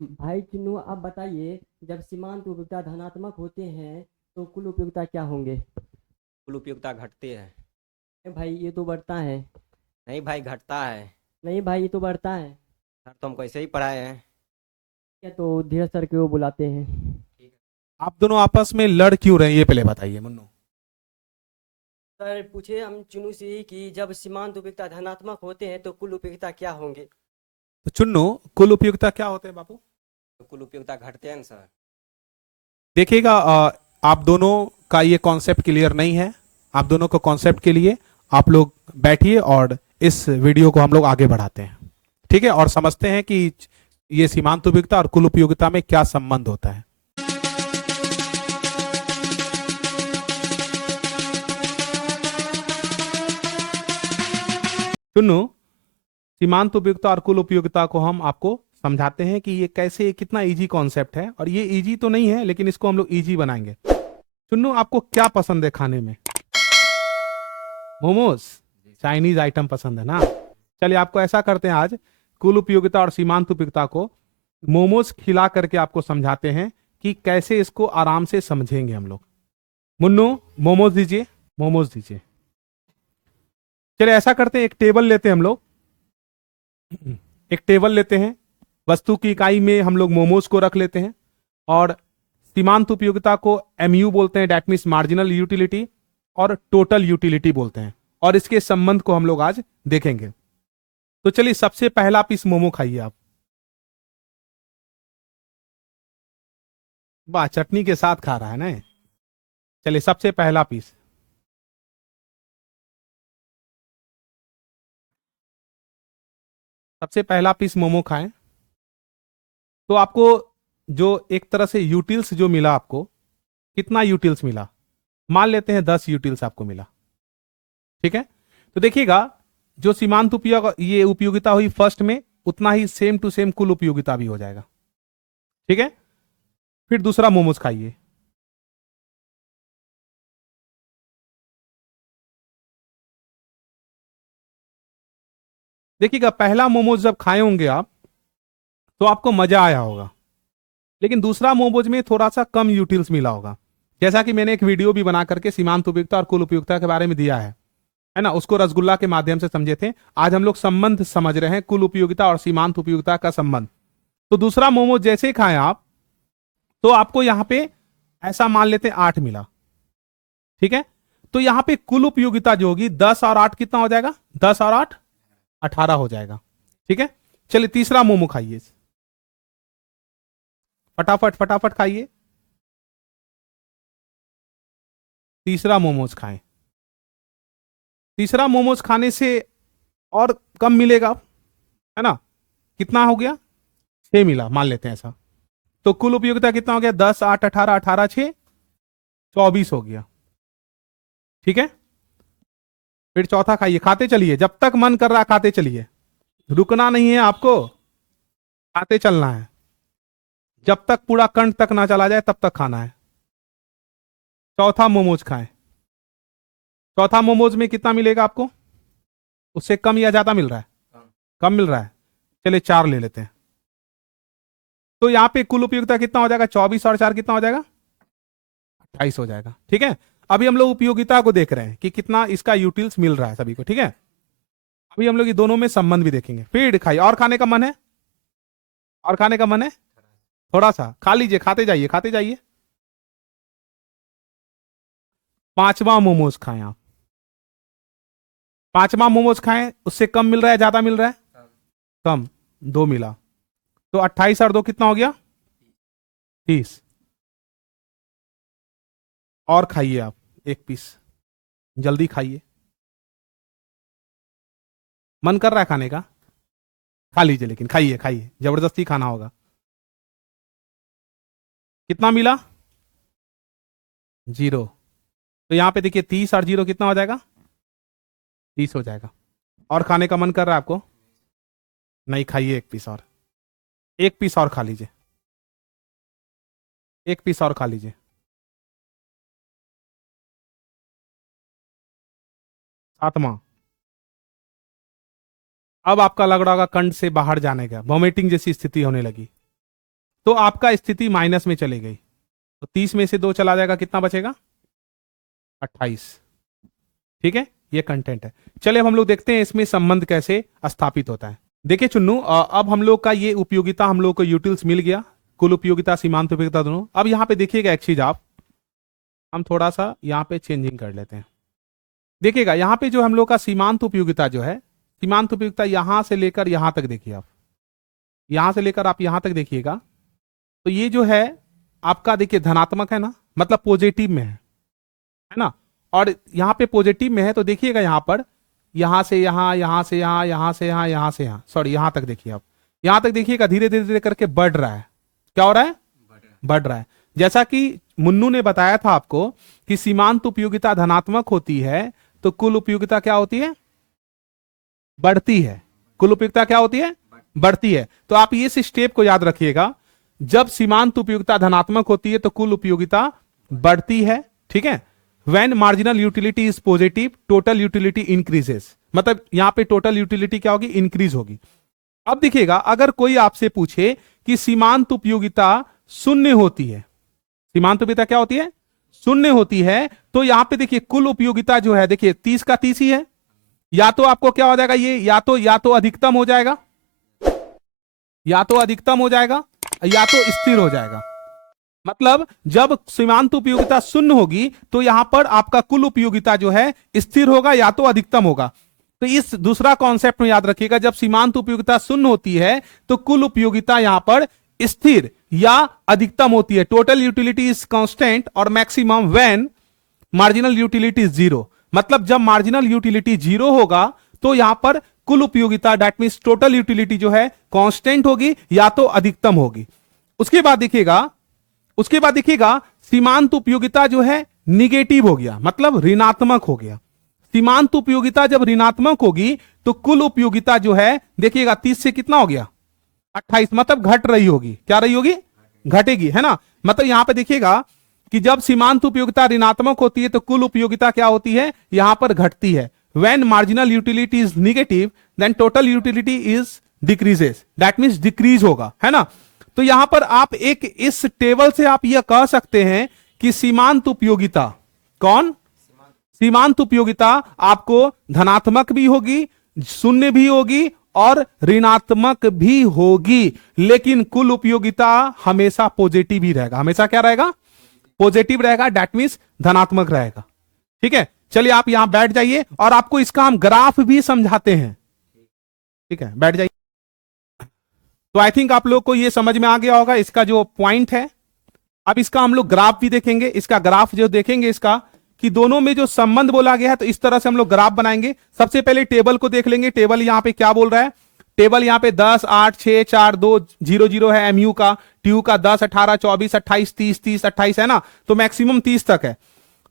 भाई चुन्नू आप बताइए, जब सीमांत उपयोगिता धनात्मक होते हैं तो कुल उपयोगिता क्या होंगे? कुल उपयोगिता घटते हैं। भाई ये तो बढ़ता है। नहीं भाई, घटता है। नहीं भाई, ये तो बढ़ता है। सर तो हमको ऐसे ही पढ़ाए हैं। क्या तो धीरज सर को बुलाते हैं। ठीक आप दोनों आपस में लड़ क्यों रहे हैं ये पहले बताइए मुन्नू। सर पूछे हम चुन्नू से ही कि जब सीमांत उपयोगिता धनात्मक होते हैं तो कुल उपयोगिता क्या होंगे? तो चुन्नू, कुल उपयोगिता क्या होते हैं बाबू? तो कुल उपयोगिता घटते हैं ना सर। देखिएगा, आप दोनों का ये कॉन्सेप्ट क्लियर नहीं है। आप दोनों को कॉन्सेप्ट के लिए आप लोग बैठिए और इस वीडियो को हम लोग आगे बढ़ाते हैं। ठीक है, और समझते हैं कि ये सीमांत उपयोगिता और कुल उपयोगिता में क्या संबंध होता है। चुन्नू, सीमांत उपयोगिता और कुल उपयोगिता को हम आपको समझाते हैं कि ये कैसे, कितना इजी कॉन्सेप्ट है। और ये इजी तो नहीं है, लेकिन इसको हम लोग इजी बनाएंगे। चुन्नू, आपको क्या पसंद है खाने में? मोमोज? जी सर। चाइनीज आइटम पसंद है ना? चलिए, आपको ऐसा करते हैं, आज कुल उपयोगिता और सीमांत उपयोगिता को मोमोज खिला करके आपको समझाते हैं कि कैसे इसको आराम से समझेंगे हम लोग। मुन्नू, मोमोज दीजिए। मोमोज दीजिए। चलिए ऐसा करते हैं, एक टेबल लेते हैं हम लोग। एक टेबल लेते हैं, वस्तु की इकाई में हम लोग मोमोज को रख लेते हैं। और सीमांत उपयोगिता को एमयू बोलते हैं, डेट मीन्स मार्जिनल यूटिलिटी, और टोटल यूटिलिटी बोलते हैं। और इसके संबंध को हम लोग आज देखेंगे। तो चलिए, सबसे पहला पीस मोमो खाइए आप। वाह, चटनी के साथ खा रहा है ना। चलिए, सबसे पहला पीस। सबसे पहला पीस मोमो खाएं। तो आपको जो एक तरह से यूटिल्स जो मिला आपको, कितना यूटिल्स मिला? मान लेते हैं 10 यूटिल्स आपको मिला। ठीक है, तो देखिएगा, जो सीमांत उपयोग, ये उपयोगिता हुई फर्स्ट में, उतना ही सेम टू सेम कुल उपयोगिता भी हो जाएगा। ठीक है, फिर दूसरा मोमोज खाइए। देखिएगा, पहला मोमोज जब खाए होंगे आप, तो आपको मजा आया होगा। लेकिन दूसरा मोमोज में थोड़ा सा कम यूटिल्स मिला होगा। जैसा कि मैंने एक वीडियो भी बना करके सीमांत उपयोगिता और कुल उपयोगिता के बारे में दिया है ना, उसको रसगुल्ला के माध्यम से समझे थे। आज हम लोग संबंध समझ रहे हैं, कुल उपयोगिता और सीमांत उपयोगिता का संबंध। तो दूसरा मोमोज जैसे ही खाएं आप, तो आपको यहां पे ऐसा मान लेते हैं 8 मिला। ठीक है, तो यहां पे कुल उपयोगिता जो होगी, 10 और 8 कितना हो जाएगा? 10 और 8 18 हो जाएगा। ठीक है, चलिए तीसरा मोमो खाइए। फटाफट फटाफट खाइए। तीसरा मोमोज खाएं। तीसरा मोमोज खाने से और कम मिलेगा, है ना? कितना हो गया? 6 मिला, मान लेते हैं ऐसा। तो कुल उपयोगिता कितना हो गया? 10 8 18, 18 6 24 हो गया। ठीक है, फिर चौथा खाइए, खाते चलिए, जब तक मन कर रहा खाते चलिए। रुकना नहीं है आपको, खाते चलना है। जब तक पूरा कंठ तक ना चला जाए तब तक खाना है। चौथा मोमोज खाएं। चौथा मोमोज में कितना मिलेगा आपको? उससे कम या ज्यादा मिल रहा है? हाँ। कम मिल रहा है। चलिए 4 ले लेते हैं। तो यहाँ पे कुल उपयोगिता कितना हो जाएगा? 24 और 4 कितना हो जाएगा? 28 हो जाएगा। ठीक है, अभी हम लोग उपयोगिता को देख रहे हैं कि कितना इसका यूटिल्स मिल रहा है सभी को। ठीक है, अभी हम लोग ये दोनों में संबंध भी देखेंगे। फिर खाइए, और खाने का मन है? और खाने का मन है? थोड़ा सा खा लीजिए, खाते जाइए खाते जाइए। पांचवा मोमोज खाएं आप। पांचवा मोमोज खाएं, उससे कम मिल रहा है, ज्यादा मिल रहा है? हाँ। कम। 2 मिला। तो 28 और 2 कितना हो गया? 30। और खाइए आप, एक पीस। जल्दी खाइए, मन कर रहा है खाने का। खा लीजिए, लेकिन खाइए खाइए, जबरदस्ती खाना होगा। कितना मिला? 0। तो यहां पे देखिए, 30 और 0 कितना हो जाएगा? 30 हो जाएगा। और खाने का मन कर रहा है आपको? नहीं, खाइए एक पीस और। एक पीस और खा लीजिए। एक पीस और खा लीजिए। सातवां। अब आपका लग रहा होगा कंठ से बाहर जाने का, वॉमिटिंग जैसी स्थिति होने लगी। तो आपका स्थिति माइनस में चली गई, तो 30 में से 2 चला जाएगा, कितना बचेगा? 28। ठीक है, ये कंटेंट है। चलिए अब हम लोग देखते हैं इसमें संबंध कैसे स्थापित होता है। देखिए चुन्नू, अब हम लोग का ये उपयोगिता हम लोग को यूटिल्स मिल गया, कुल उपयोगिता सीमांत उपयोगिता दोनों। अब यहाँ पे देखिएगा एक चीज, आप हम थोड़ा सा यहाँ पे चेंजिंग कर लेते हैं। देखिएगा यहाँ पे जो हम लोग का सीमांत उपयोगिता जो है, सीमांत उपयोगिता यहां से लेकर यहां तक देखिए, आप यहां से लेकर आप यहां तक देखिएगा, तो ये जो है आपका देखिए धनात्मक है ना, मतलब पॉजिटिव में है ना, और यहाँ पे पॉजिटिव में है। तो देखिएगा यहाँ पर, यहां से यहां, यहां से यहां, यहां से यहां, यहां से यहां, सॉरी यहां तक देखिए, आप यहां तक देखिएगा धीरे धीरे धीरे करके बढ़ रहा है। क्या हो रहा है? बढ़ रहा है। जैसा कि मुन्नू ने बताया था आपको कि सीमांत उपयोगिता धनात्मक होती है तो कुल उपयोगिता क्या होती है? बढ़ती है। कुल उपयोगिता क्या होती है? बढ़ती है। तो आप इस स्टेप को याद रखिएगा, जब सीमांत उपयोगिता धनात्मक होती है तो कुल उपयोगिता बढ़ती है। ठीक है, when marginal utility is positive total utility increases, मतलब यहां पे टोटल यूटिलिटी क्या होगी? इंक्रीज होगी। अब देखिएगा, अगर कोई आपसे पूछे कि सीमांत उपयोगिता शून्य होती है, सीमांत उपयोगिता क्या होती है? शून्य होती है, तो यहां पे देखिए कुल उपयोगिता जो है, देखिए 30 का 30 ही है, या तो आपको क्या हो जाएगा, ये या तो अधिकतम हो जाएगा, या तो अधिकतम हो जाएगा, या तो स्थिर हो जाएगा। मतलब जब सीमांत उपयोगिता शून्य होगी तो यहां पर आपका कुल उपयोगिता जो है स्थिर होगा या तो अधिकतम होगा। तो इस दूसरा कॉन्सेप्ट में याद रखिएगा, जब सीमांत उपयोगिता शून्य होती है तो कुल उपयोगिता यहां पर स्थिर या अधिकतम होती है। टोटल यूटिलिटी इज कांस्टेंट और maximum when marginal utility is zero, मतलब जब मार्जिनल यूटिलिटी जीरो होगा तो यहां पर कुल उपयोगिता दैट मींस टोटल यूटिलिटी जो है कांस्टेंट होगी या तो अधिकतम होगी। उसके बाद देखिएगा सीमांत उपयोगिता जो है निगेटिव हो गया, मतलब ऋणात्मक हो गया। सीमांत उपयोगिता जब ऋणात्मक होगी तो कुल उपयोगिता जो है देखिएगा 30 से कितना हो गया? 28, मतलब घट रही होगी। क्या रही होगी? घटेगी, है ना। मतलब यहां पे देखिएगा कि जब सीमांत उपयोगिता ऋणात्मक होती है तो कुल उपयोगिता क्या होती है? यहां पर घटती है। When marginal utility is negative then total utility is decreases, that means decrease होगा, है ना। तो यहां पर आप एक इस टेबल से आप यह कह सकते हैं कि सीमांत उपयोगिता सीमांत उपयोगिता आपको धनात्मक भी होगी, शून्य भी होगी और ऋणात्मक भी होगी, लेकिन कुल उपयोगिता हमेशा पॉजिटिव ही रहेगा। हमेशा क्या रहेगा? पॉजिटिव रहेगा, दैट मींस धनात्मक रहेगा। ठीक है, चलिए आप यहां बैठ जाइए और आपको इसका हम ग्राफ भी समझाते हैं। ठीक है, बैठ जाइए। तो आई थिंक आप लोग को ये समझ में आ गया होगा इसका जो पॉइंट है। अब इसका हम लोग ग्राफ भी देखेंगे। इसका ग्राफ जो देखेंगे इसका कि दोनों में जो संबंध बोला गया है, तो इस तरह से हम लोग ग्राफ बनाएंगे। सबसे पहले टेबल को देख लेंगे। टेबल यहाँ पे क्या बोल रहा है? टेबल यहाँ पे 10, 8, 6, 4, 2, 0, 0 है एमयू का, टीयू का 10, 18, 24, 28, 30, 30, 28 है ना, तो मैक्सिमम 30 तक है।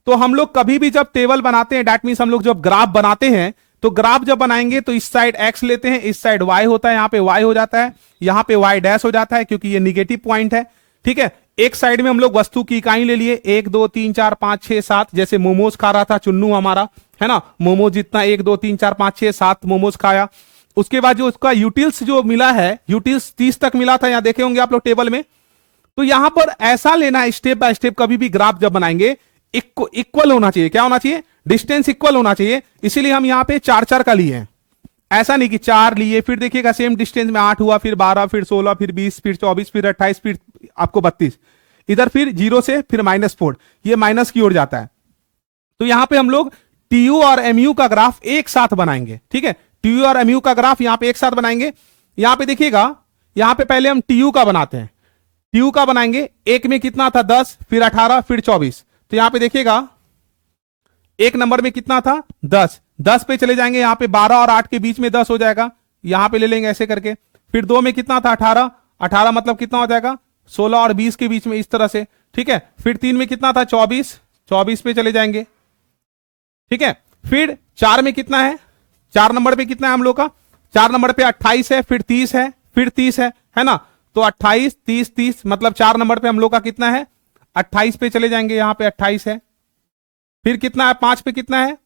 तो हम लोग कभी भी जब टेबल बनाते हैं, दैट मींस हम लोग जब ग्राफ बनाते हैं, तो ग्राफ जब बनाएंगे तो इस साइड एक्स लेते हैं, इस साइड वाई होता है, यहाँ पे वाई हो जाता है, यहाँ पे वाई डैश हो जाता है क्योंकि ये निगेटिव पॉइंट है। ठीक है, एक साइड में हम लोग वस्तु की इकाई ले लिए, 1, 2, 3, 4, 5, 6, 7, जैसे मोमोज खा रहा था चुन्नू हमारा, है ना, मोमोज जितना 1, 2, 3, 4, 5, 6, 7 मोमोज खाया। उसके बाद जो उसका यूटिल्स जो मिला है, यूटिल्स 30 तक मिला था, यहां देखे होंगे आप लोग टेबल में। तो यहां पर ऐसा लेना है स्टेप बाय स्टेप, कभी भी ग्राफ जब बनाएंगे इक्वल होना चाहिए। क्या होना चाहिए? डिस्टेंस इक्वल होना चाहिए। इसीलिए हम यहाँ पे 4, 4 का लिए हैं। ऐसा नहीं कि 4 लिए फिर देखिएगा सेम डिस्टेंस में 8 हुआ, फिर 12, फिर 16, फिर 20, फिर 24, फिर 28, फिर आपको 32, इधर फिर 0 से फिर -4, ये माइनस की ओर जाता है। तो यहां पे हम लोग टीयू और एमयू का ग्राफ एक साथ बनाएंगे। ठीक है, टीयू और एमयू का ग्राफ यहां पे एक साथ बनाएंगे। यहां पे देखिएगा, यहां पे पहले हम टीयू का बनाते हैं। टीयू का बनाएंगे, एक में कितना था? 10, फिर 18, फिर 24। तो यहां पे देखिएगा एक नंबर में कितना था? 10, 10 पे चले जाएंगे, यहां पे 12 और 8 के बीच में 10 हो जाएगा, यहां पे ले लेंगे ऐसे करके। फिर 2 में कितना था? 18, 18 मतलब कितना हो जाएगा? 16 और 20 के बीच में, इस तरह से। ठीक है, फिर 3 में कितना था? 24, 24 पे चले जाएंगे। ठीक है, फिर 4 में कितना है? 4 नंबर पे कितना है हम लोग का? 4 नंबर पे 28 है, फिर 30 है, फिर 30 है ना। तो 28, 30, 30 मतलब 4 नंबर पे हम लोग का कितना है? 28 पे चले जाएंगे, यहां पे 28 है। फिर कितना है? 5 पे कितना है?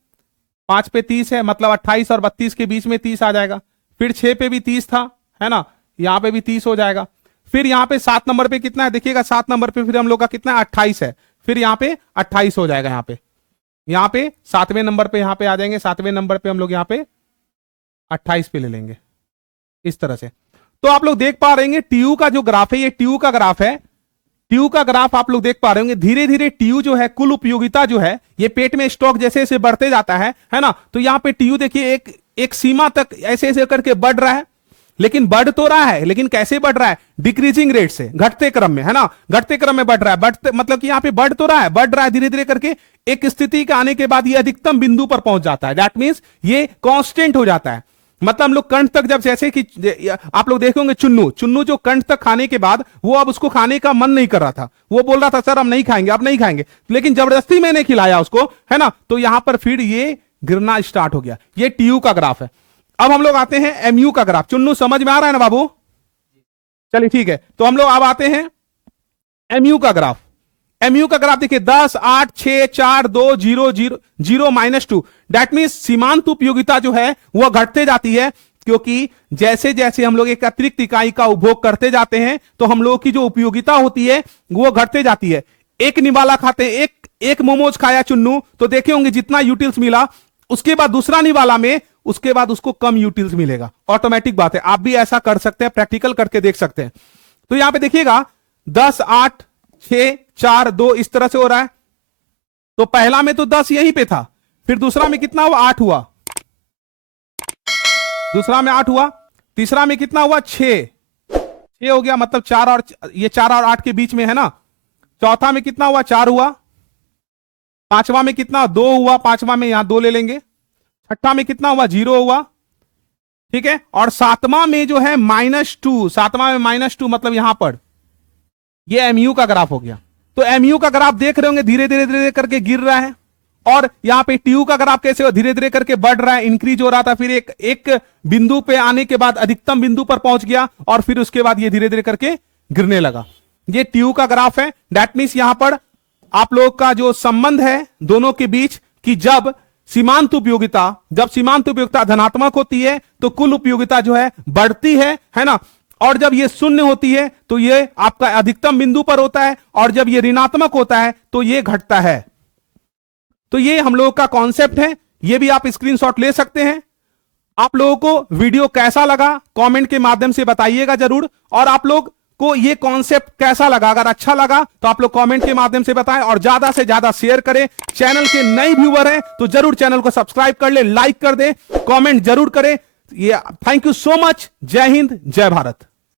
5 पे 30 है, मतलब 28 और 32 के बीच में 30 आ जाएगा। फिर 6 पे भी 30 था, है ना, यहां पे भी 30 हो जाएगा। फिर यहाँ पे 7 नंबर पे कितना है देखिएगा, 7 नंबर पे फिर हम लोग का कितना है 28 है, फिर यहाँ पे 28 हो जाएगा। यहाँ पे 7वें नंबर पे यहाँ पे आ जाएंगे, 7वें नंबर पे हम लोग यहाँ पे 28 पे ले लेंगे इस तरह से। तो आप लोग देख पा रहे हैं टीयू का जो ग्राफ है, ये टीयू का ग्राफ है। टीयू का ग्राफ आप लोग देख पा रहे होंगे, धीरे धीरे टीयू जो है, कुल उपयोगिता जो है, ये पेट में स्टॉक जैसे जैसे बढ़ते जाता है ना, तो यहाँ पे टीयू देखिए एक सीमा तक ऐसे ऐसे करके बढ़ रहा है, लेकिन बढ़ तो रहा है, लेकिन कैसे बढ़ रहा है, डिक्रीजिंग रेट से, घटते क्रम में, है ना, घटते क्रम में बढ़ रहा है। बढ़ते मतलब कि यहाँ पे बढ़ तो रहा है, बढ़ रहा है धीरे धीरे करके, एक स्थिति के आने के बाद ये अधिकतम बिंदु पर पहुंच जाता है। दैट मीन्स ये कांस्टेंट हो जाता है। मतलब हम लोग कंठ तक जब, जैसे कि आप लोग देखोगे चुन्नू जो कंठ तक खाने के बाद वो अब उसको खाने का मन नहीं कर रहा था, वो बोल रहा था सर हम नहीं खाएंगे, अब नहीं खाएंगे, लेकिन जबरदस्ती मैंने खिलाया उसको, है ना, तो यहां पर फिर ये गिरना स्टार्ट हो गया। ये टीयू का ग्राफ है। अब हम लोग आते हैं एमयू का ग्राफ। चुन्नू समझ में आ रहा है ना बाबू? चलिए ठीक है, तो हम लोग अब आते हैं एमयू का ग्राफ। एमयू का ग्राफ देखिए 10, 8, 6, 4, 2, 0, 0, 0, -2। दैट मीन सीमांत उपयोगिता जो है वह घटते जाती है, क्योंकि जैसे जैसे हम लोग एक अतिरिक्त इकाई का उपभोग करते जाते हैं तो हम लोगों की जो उपयोगिता होती है वो घटते जाती है। एक निवाला खाते हैं, एक मोमोज खाया चुन्नू, तो देखे होंगे जितना यूटिल्स मिला, उसके बाद दूसरा निवाला में, उसके बाद उसको कम यूटिल्स मिलेगा। ऑटोमेटिक बात है, आप भी ऐसा कर सकते हैं, प्रैक्टिकल करके देख सकते हैं। तो यहां पे देखिएगा 10, 8, 6, 4, 2 इस तरह से हो रहा है। तो पहला में तो 10 यहीं पे था, फिर दूसरा में कितना हुआ, 8 हुआ, दूसरा में 8 हुआ, तीसरा में कितना हुआ, 6 हो गया, मतलब 4 और ये 4 और 8 के बीच में है ना। चौथा में कितना हुआ, 4 हुआ, पांचवा में कितना, 2 हुआ, पांचवा में यहां 2 ले लेंगे, छठा में कितना हुआ, 0 हुआ, ठीक है, और सातवां में जो है -2, सातवां में -2 मतलब यहां पर ये एमयू का ग्राफ हो गया। तो एमयू का ग्राफ देख रहे होंगे धीरे धीरे धीरे करके गिर रहा है, और यहां पे टीयू का ग्राफ कैसे हो, धीरे धीरे करके बढ़ रहा है, इंक्रीज हो रहा था, फिर एक बिंदु पे आने के बाद अधिकतम बिंदु पर पहुंच गया, और फिर उसके बाद ये धीरे धीरे करके गिरने लगा। ये टीयू का ग्राफ है। दैट मीन्स यहां पर आप लोग का जो संबंध है दोनों के बीच, कि जब सीमांत उपयोगिता धनात्मक होती है तो कुल उपयोगिता जो है बढ़ती है ना, और जब ये शून्य होती है तो ये आपका अधिकतम बिंदु पर होता है, और जब ये ऋणात्मक होता है तो ये घटता है। तो ये हम लोगों का कॉन्सेप्ट है, ये भी आप स्क्रीनशॉट ले सकते हैं। आप लोगों को वीडियो कैसा लगा कमेंट के माध्यम से बताइएगा जरूर, और आप लोग को ये कॉन्सेप्ट कैसा लगा, अगर अच्छा लगा तो आप लोग कमेंट के माध्यम से बताएं, और ज्यादा से ज्यादा शेयर करें। चैनल के नए व्यूअर हैं तो जरूर चैनल को सब्सक्राइब कर ले, लाइक कर दे, कमेंट जरूर करें। ये थैंक यू सो मच। जय हिंद, जय भारत।